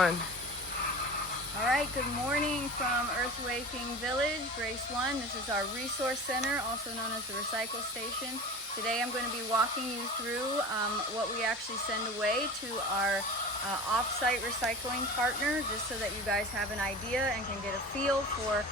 All right, good morning from Earthwaking Village, Grace 1. This is our resource center, also known as the recycle station. Today I'm going to be walking you through what we actually send away to our off-site recycling partner, just so that you guys have an idea and can get a feel for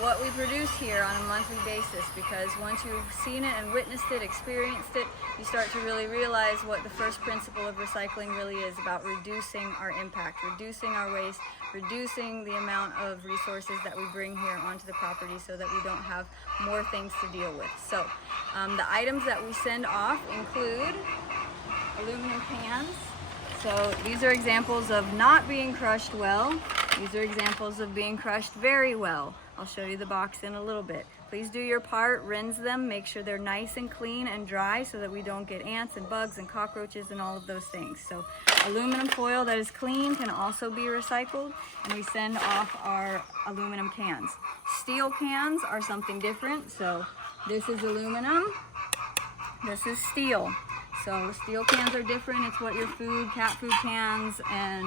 what we produce here on a monthly basis, because once you've seen it and witnessed it, experienced it, you start to really realize what the first principle of recycling really is about: reducing our impact, reducing our waste, reducing the amount of resources that we bring here onto the property so that we don't have more things to deal with. So the items that we send off include aluminum cans. So these are examples of not being crushed well. These are examples of being crushed very well. I'll show you the box in a little bit. Please do your part, rinse them, make sure they're nice and clean and dry so that we don't get ants and bugs and cockroaches and all of those things. So aluminum foil that is clean can also be recycled, and we send off our aluminum cans. Steel cans are something different. So this is aluminum, this is steel. So steel cans are different. It's what your food, cat food cans, and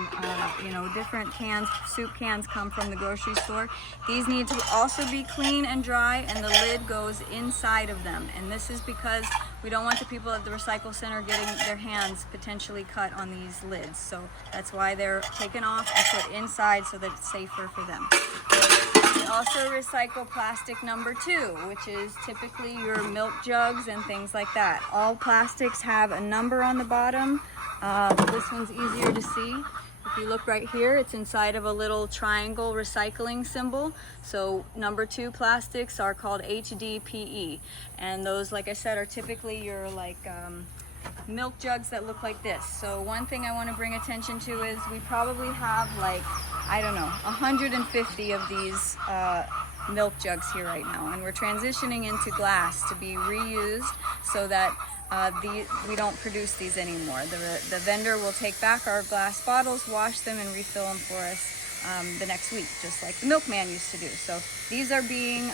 different cans, soup cans come from the grocery store. These need to also be clean and dry, and the lid goes inside of them. And this is because we don't want the people at the recycle center getting their hands potentially cut on these lids. So that's why they're taken off and put inside so that it's safer for them. We also recycle plastic number 2, which is typically your milk jugs and things like that. All plastics have a number on the bottom. This one's easier to see. If you look right here, it's inside of a little triangle recycling symbol. So number 2 plastics are called HDPE. And those, like I said, are typically your milk jugs that look like this. So one thing I want to bring attention to is we probably have 150 of these milk jugs here right now, and we're transitioning into glass to be reused so that we don't produce these anymore. The vendor will take back our glass bottles, wash them, and refill them for us the next week, just like the milkman used to do. So these are being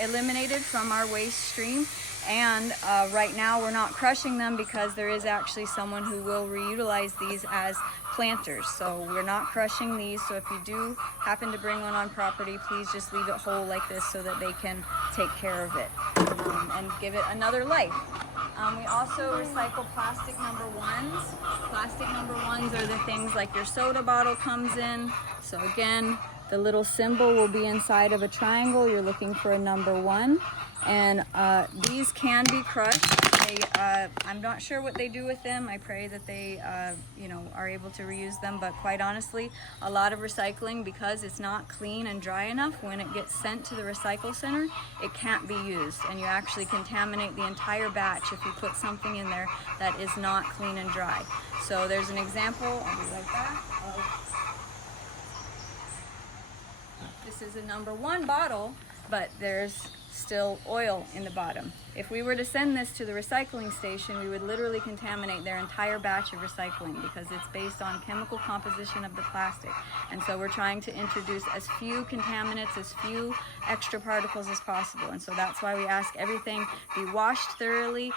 eliminated from our waste stream. And right now we're not crushing them because there is actually someone who will reutilize these as planters. So we're not crushing these. So if you do happen to bring one on property, please just leave it whole like this so that they can take care of it and give it another life. We also recycle plastic number 1s. Plastic number 1s are the things like your soda bottle comes in. So again, the little symbol will be inside of a triangle. You're looking for a number 1. And these can be crushed. I'm not sure what they do with them. I pray that they are able to reuse them, but quite honestly, a lot of recycling, because it's not clean and dry enough, when it gets sent to the recycle center, it can't be used, and you actually contaminate the entire batch if you put something in there that is not clean and dry. So there's an example, I'll be right back, this is a number 1 bottle, but there's still oil in the bottom. If we were to send this to the recycling station, we would literally contaminate their entire batch of recycling because it's based on chemical composition of the plastic. And so we're trying to introduce as few contaminants, as few extra particles as possible. And so that's why we ask everything be washed thoroughly,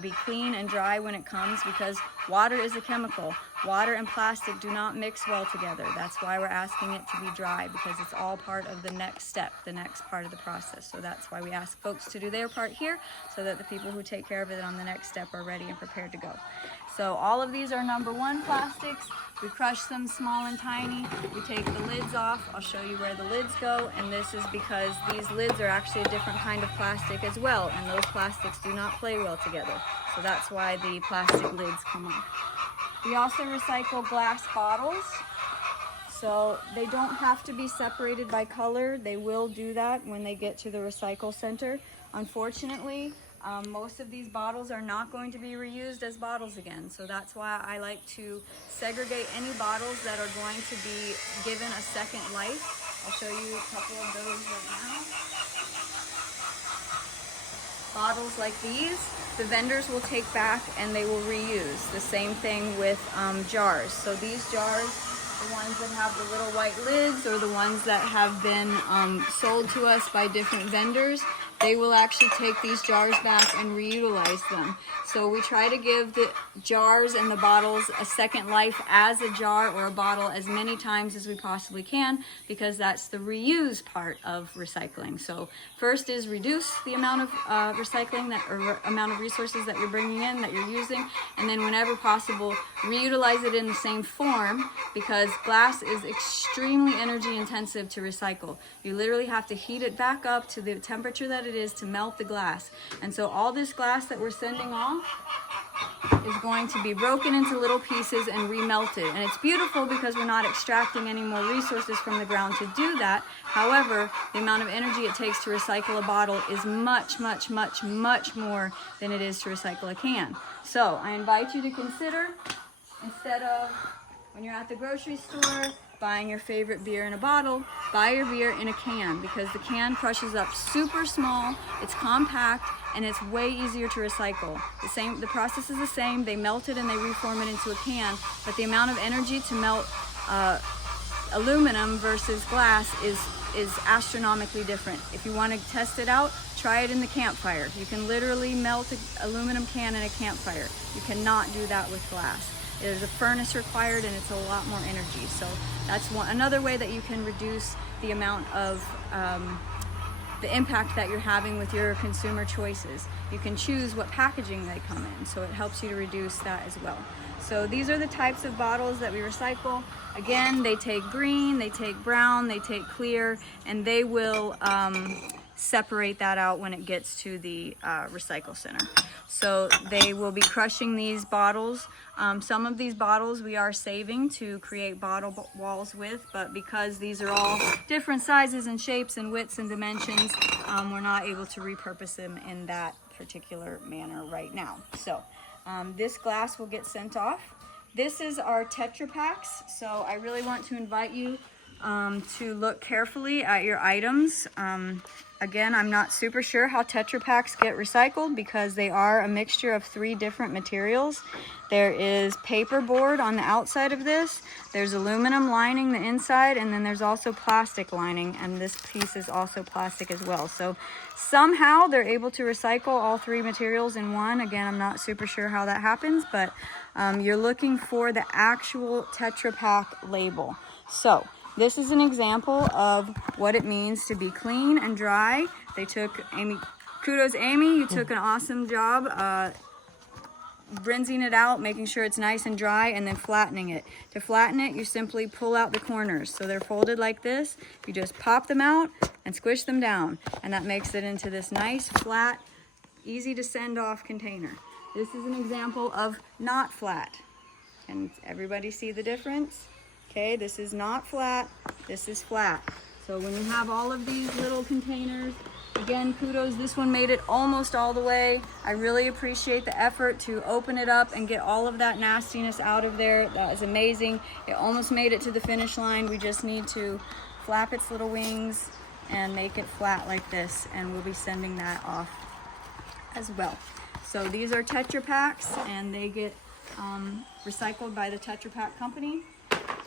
be clean and dry when it comes, because water is a chemical. Water and plastic do not mix well together. That's why we're asking it to be dry, because it's all part of the next step, the next part of the process. So that's why we ask folks to do their part here, so that the people who take care of it on the next step are ready and prepared to go. So all of these are number 1 plastics. We crush them small and tiny. We take the lids off. I'll show you where the lids go. And this is because these lids are actually a different kind of plastic as well. And those plastics do not play well together. So that's why the plastic lids come off. We also recycle glass bottles. So they don't have to be separated by color. They will do that when they get to the recycle center. Unfortunately, most of these bottles are not going to be reused as bottles again. So that's why I like to segregate any bottles that are going to be given a second life. I'll show you a couple of those right now. Bottles like these, the vendors will take back and they will reuse. The same thing with jars. So these jars, the ones that have the little white lids, or the ones that have been sold to us by different vendors, they will actually take these jars back and reutilize them. So we try to give the jars and the bottles a second life as a jar or a bottle as many times as we possibly can, because that's the reuse part of recycling. So first is reduce the amount of recycling or amount of resources that you're bringing in, that you're using, and then whenever possible, reutilize it in the same form, because glass is extremely energy intensive to recycle. You literally have to heat it back up to the temperature that it is to melt the glass. And so all this glass that we're sending off is going to be broken into little pieces and remelted. And it's beautiful because we're not extracting any more resources from the ground to do that. However, the amount of energy it takes to recycle a bottle is much, much, much, much more than it is to recycle a can. So I invite you to consider, instead of when you're at the grocery store buying your favorite beer in a bottle, buy your beer in a can, because the can crushes up super small, it's compact, and it's way easier to recycle. The process is the same. They melt it and they reform it into a can, but the amount of energy to melt aluminum versus glass is astronomically different. If you want to test it out, try it in the campfire. You can literally melt an aluminum can in a campfire. You cannot do that with glass. There's a furnace required, and it's a lot more energy. So that's another way that you can reduce the amount of the impact that you're having with your consumer choices. You can choose what packaging they come in, so it helps you to reduce that as well. So these are the types of bottles that we recycle. Again, they take green, they take brown, they take clear, and they will separate that out when it gets to the recycle center. So they will be crushing these bottles. Some of these bottles we are saving to create bottle walls with, but because these are all different sizes and shapes and widths and dimensions, we're not able to repurpose them in that particular manner right now. So this glass will get sent off. This is our Tetra Paks, so I really want to invite you to look carefully at your items. Again, I'm not super sure how Tetra Paks get recycled, because they are a mixture of 3 different materials. There is paperboard on the outside of this, there's aluminum lining the inside, and then there's also plastic lining, and this piece is also plastic as well. So somehow they're able to recycle all 3 materials in one. Again, I'm not super sure how that happens, but you're looking for the actual Tetra Pak label. So this is an example of what it means to be clean and dry. They took, kudos Amy, you took an awesome job rinsing it out, making sure it's nice and dry, and then flattening it. To flatten it, you simply pull out the corners. So they're folded like this. You just pop them out and squish them down, and that makes it into this nice, flat, easy to send off container. This is an example of not flat. Can everybody see the difference? Okay, this is not flat, this is flat. So when you have all of these little containers, again, kudos, this one made it almost all the way. I really appreciate the effort to open it up and get all of that nastiness out of there. That is amazing. It almost made it to the finish line. We just need to flap its little wings and make it flat like this, and we'll be sending that off as well. So these are Tetra Paks, and they get recycled by the Tetra Pak company.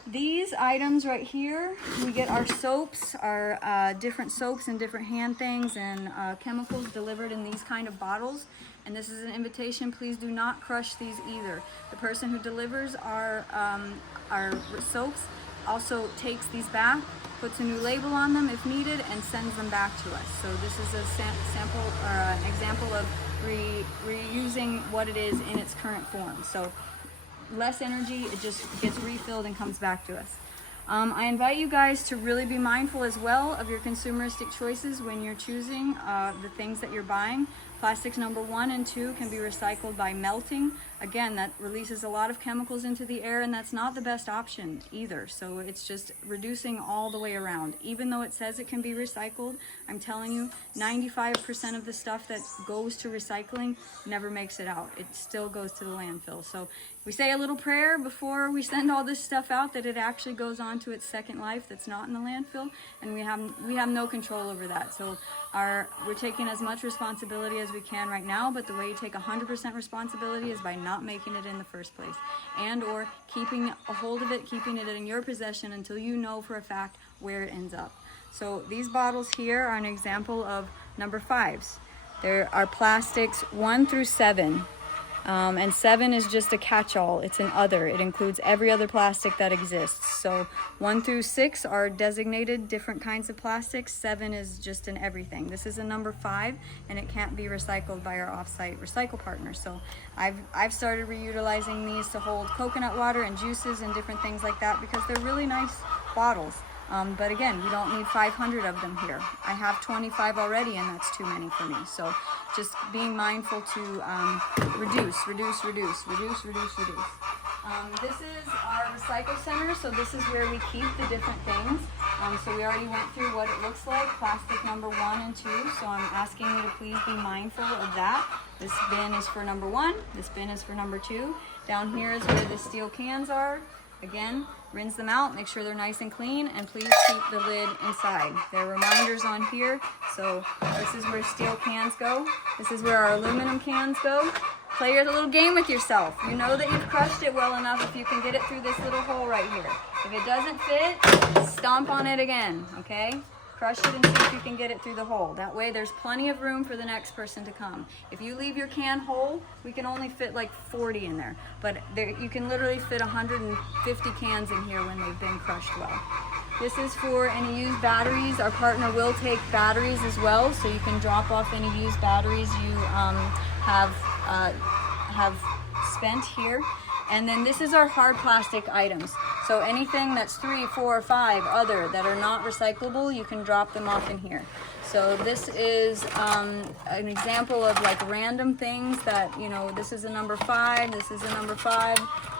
These items right here, we get our soaps, our different soaps and different hand things and chemicals delivered in these kind of bottles. And this is an invitation, please do not crush these either. The person who delivers our soaps also takes these back, puts a new label on them if needed, and sends them back to us. So this is a sample or an example of reusing what it is in its current form. So less energy, it just gets refilled and comes back to us. I invite you guys to really be mindful as well of your consumeristic choices when you're choosing the things that you're buying. Plastics number 1 and 2 can be recycled by melting. Again, that releases a lot of chemicals into the air, and that's not the best option either. So it's just reducing all the way around. Even though it says it can be recycled, I'm telling you, 95% of the stuff that goes to recycling never makes it out. It still goes to the landfill. So we say a little prayer before we send all this stuff out that it actually goes on to its second life that's not in the landfill, and we have no control over that. So we're taking as much responsibility as we can right now, but the way you take 100% responsibility is by not making it in the first place, and or keeping a hold of it, keeping it in your possession until you know for a fact where it ends up. So these bottles here are an example of number 5s. There are plastics 1 through 7. And 7 is just a catch-all. It's an other. It includes every other plastic that exists. So 1 through 6 are designated different kinds of plastics. 7 is just an everything. This is a number 5, and it can't be recycled by our off-site recycle partner. So I've started reutilizing these to hold coconut water and juices and different things like that because they're really nice bottles. But again, we don't need 500 of them here. I have 25 already, and that's too many for me. So just being mindful to reduce. This is our recycle center, so this is where we keep the different things. So we already went through what it looks like, plastic number 1 and 2, so I'm asking you to please be mindful of that. This bin is for number 1, this bin is for number 2. Down here is where the steel cans are. Again, rinse them out, make sure they're nice and clean, and please keep the lid inside. There are reminders on here, so this is where steel cans go. This is where our aluminum cans go. Play your little game with yourself. You know that you've crushed it well enough if you can get it through this little hole right here. If it doesn't fit, stomp on it again, okay? Crush it and see if you can get it through the hole. That way there's plenty of room for the next person to come. If you leave your can whole, we can only fit like 40 in there. But you can literally fit 150 cans in here when they've been crushed well. This is for any used batteries. Our partner will take batteries as well, so you can drop off any used batteries you have spent here. And then this is our hard plastic items. So anything that's 3, 4, 5 other that are not recyclable, you can drop them off in here. So this is an example of like random things that, you know, this is a number 5, this is a number 5.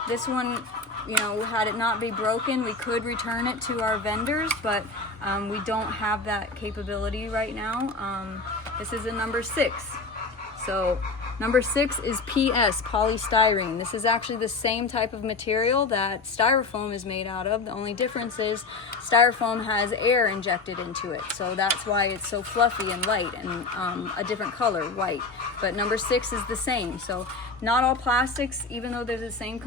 This one, you know, had it not be broken, we could return it to our vendors, but we don't have that capability right now. This is a number 6. So number 6 is PS, polystyrene. This is actually the same type of material that styrofoam is made out of. The only difference is styrofoam has air injected into it. So that's why it's so fluffy and light and a different color, white. But number 6 is the same. So not all plastics, even though they're the same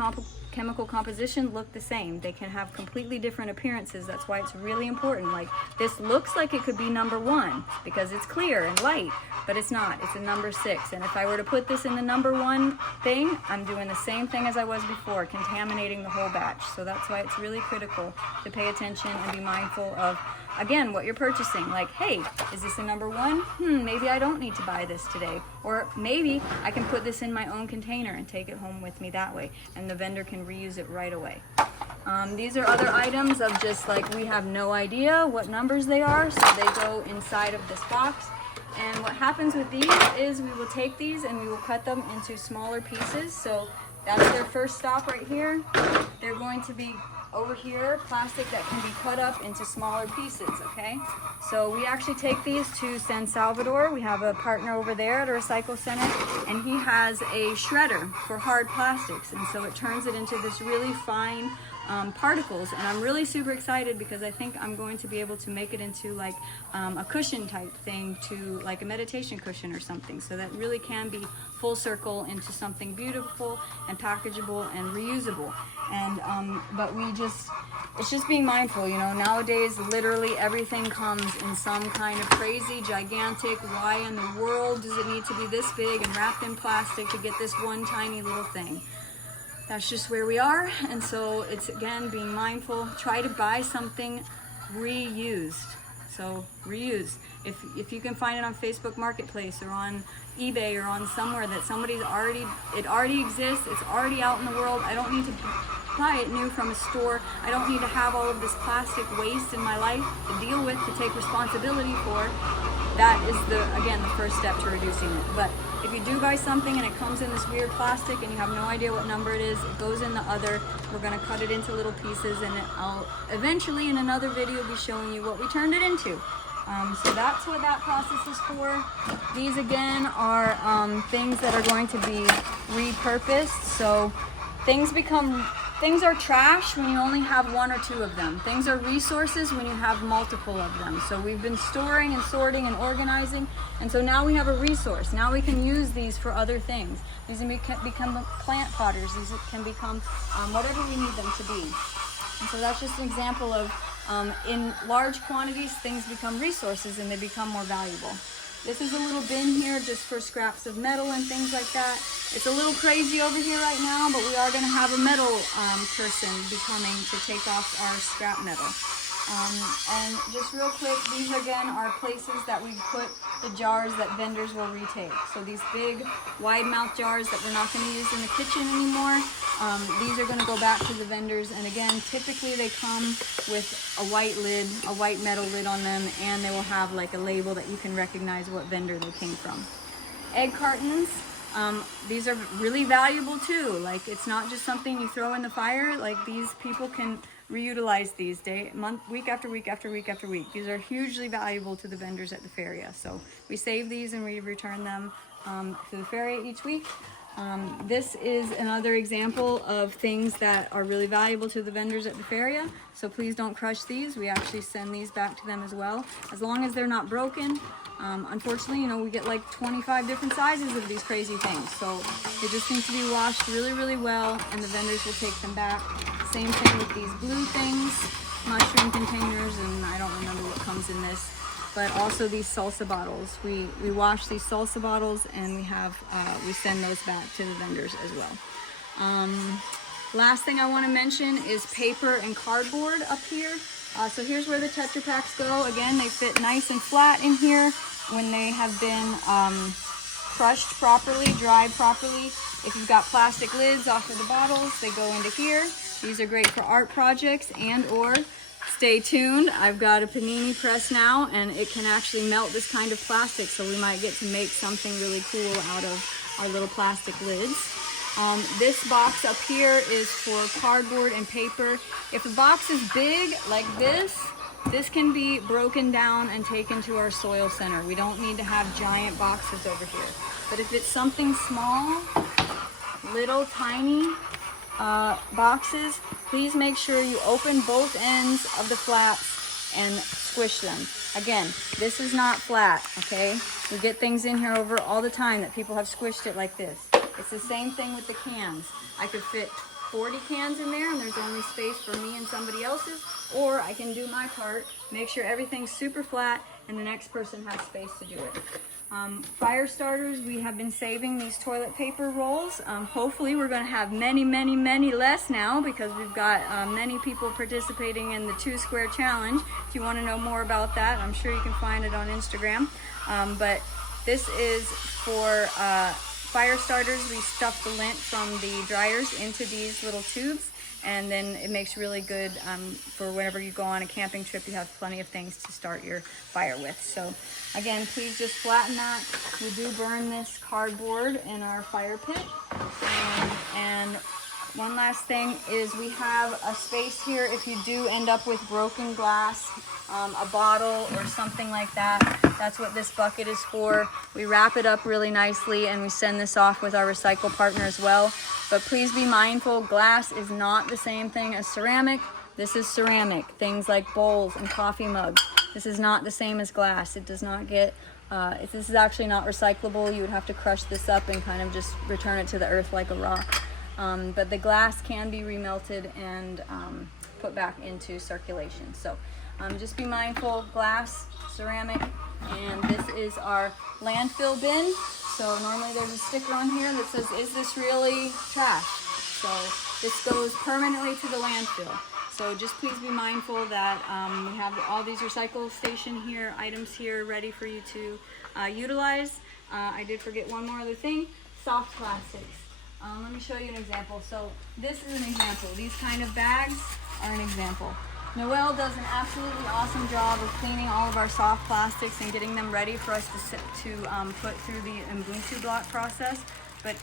chemical composition, look the same. They can have completely different appearances. That's why it's really important. Like this looks like it could be number 1 because it's clear and light, but it's not. It's a number 6. And if I were to put this in the number 1 thing, I'm doing the same thing as I was before, contaminating the whole batch. So that's why it's really critical to pay attention and be mindful of, again, what you're purchasing. Like, hey, is this a number 1? Maybe I don't need to buy this today. Or maybe I can put this in my own container and take it home with me that way. And the vendor can reuse it right away. These are other items of just like we have no idea what numbers they are, so they go inside of this box. And what happens with these is we will take these and we will cut them into smaller pieces. So that's their first stop right here. They're going to be over here, plastic that can be cut up into smaller pieces, okay? So we actually take these to San Salvador. We have a partner over there at a recycle center, and he has a shredder for hard plastics, and so it turns it into this really fine particles. And I'm really super excited because I think I'm going to be able to make it into like a cushion type thing, to like a meditation cushion or something, so that really can be full circle into something beautiful and packageable and reusable. And but it's just being mindful, you know. Nowadays literally everything comes in some kind of crazy gigantic, why in the world does it need to be this big and wrapped in plastic to get this one tiny little thing? That's just where we are. And so it's, again, being mindful. Try to buy something reused. So reuse. If you can find it on Facebook Marketplace or on eBay or on somewhere that it already exists, it's already out in the world. I don't need to buy it new from a store. I don't need to have all of this plastic waste in my life to deal with, to take responsibility for. That is the first step to reducing it. But if you do buy something and it comes in this weird plastic and you have no idea what number it is, it goes in the other. We're going to cut it into little pieces, and I'll eventually in another video be showing you what we turned it into. So that's what that process is for. These again are things that are going to be repurposed. So things are trash when you only have 1 or 2 of them. Things are resources when you have multiple of them. So we've been storing and sorting and organizing, and so now we have a resource. Now we can use these for other things. These can become plant potters. These can become whatever we need them to be. And so that's just an example of In large quantities, things become resources and they become more valuable. This is a little bin here just for scraps of metal and things like that. It's a little crazy over here right now, but we are going to have a metal person be coming to take off our scrap metal. And just real quick, these again are places that we put the jars that vendors will retake. So these big wide mouth jars that we're not going to use in the kitchen anymore, these are going to go back to the vendors. And again, typically they come with a white lid, a white metal lid on them, and they will have like a label that you can recognize what vendor they came from. Egg cartons. These are really valuable too. Like, it's not just something you throw in the fire. Like, these people can reutilize these week after week after week after week. These are hugely valuable to the vendors at the feria. So we save these and we return them to the feria each week. This is another example of things that are really valuable to the vendors at the feria. So please don't crush these. We actually send these back to them as well, as long as they're not broken. Unfortunately, you know, we get like 25 different sizes of these crazy things. So they just need to be washed really, really well, and the vendors will take them back. Same thing with these blue things, mushroom containers, and I don't remember what comes in this, but also these salsa bottles. We wash these salsa bottles and we send those back to the vendors as well. Last thing I want to mention is paper and cardboard up here. So here's where the Tetra Paks go. Again, they fit nice and flat in here when they have been crushed properly, dried properly. If you've got plastic lids off of the bottles, they go into here. These are great for art projects or stay tuned. I've got a panini press now, and it can actually melt this kind of plastic, so we might get to make something really cool out of our little plastic lids. This box up here is for cardboard and paper. If the box is big like this can be broken down and taken to our soil center. We don't need to have giant boxes over here. But if it's something small, little tiny boxes, please make sure you open both ends of the flaps and squish them. Again, this is not flat, okay? We get things in here over all the time that people have squished it like this. It's the same thing with the cans. I could fit 40 cans in there and there's only space for me and somebody else's, or I can do my part, make sure everything's super flat and the next person has space to do it. Fire starters, we have been saving these toilet paper rolls. Hopefully we're going to have many, many, many less now because we've got many people participating in the 2 Square Challenge. If you want to know more about that, I'm sure you can find it on Instagram. But this is for fire starters. We stuff the lint from the dryers into these little tubes, and then it makes really good for whenever you go on a camping trip. You have plenty of things to start your fire with. So again, please just flatten that. We do burn this cardboard in our fire pit. And one last thing is we have a space here if you do end up with broken glass, a bottle or something like that. That's what this bucket is for. We wrap it up really nicely and we send this off with our recycle partner as well. But please be mindful, glass is not the same thing as ceramic. This is ceramic, things like bowls and coffee mugs. This is not the same as glass. It does not get, this is actually not recyclable. You would have to crush this up and kind of just return it to the earth like a rock. But the glass can be remelted and put back into circulation. So just be mindful, glass, ceramic, and this is our landfill bin. So normally there's a sticker on here that says, is this really trash? So this goes permanently to the landfill. So just please be mindful that we have all these recycle station here, items here ready for you to utilize. I did forget one more other thing, soft plastics. Let me show you an example. So this is an example. These kind of bags are an example. Noelle does an absolutely awesome job of cleaning all of our soft plastics and getting them ready for us to put through the Ubuntu block process. But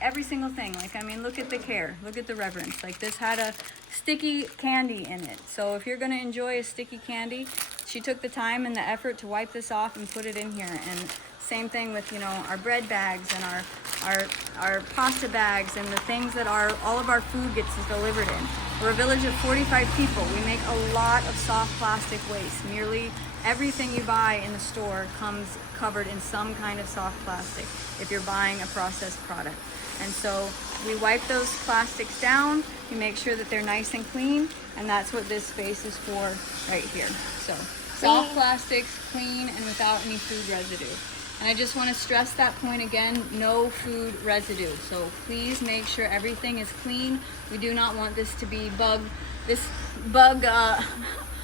every single thing, like, I mean, look at the care, look at the reverence. Like, this had a sticky candy in it. So if you're gonna enjoy a sticky candy, she took the time and the effort to wipe this off and put it in here. And same thing with, you know, our bread bags and our pasta bags and the things that all of our food gets delivered in. We're a village of 45 people. We make a lot of soft plastic waste. Nearly everything you buy in the store comes covered in some kind of soft plastic if you're buying a processed product. And so we wipe those plastics down You make sure that they're nice and clean, and that's what this space is for right here. So soft plastics, clean and without any food residue. And I just want to stress that point again, no food residue. So please make sure everything is clean. We do not want this to be bug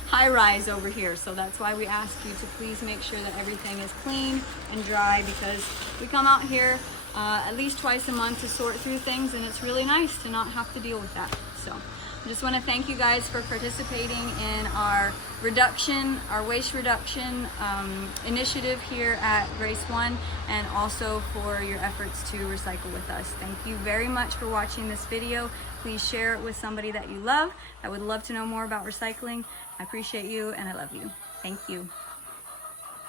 high rise over here. So that's why we ask you to please make sure that everything is clean and dry, because we come out here at least twice a month to sort through things, and it's really nice to not have to deal with that. So I just want to thank you guys for participating in our waste reduction initiative here at Grace One, and also for your efforts to recycle with us. Thank you very much for watching this video. Please share it with somebody that you love that would love to know more about recycling. I appreciate you and I love you. Thank you.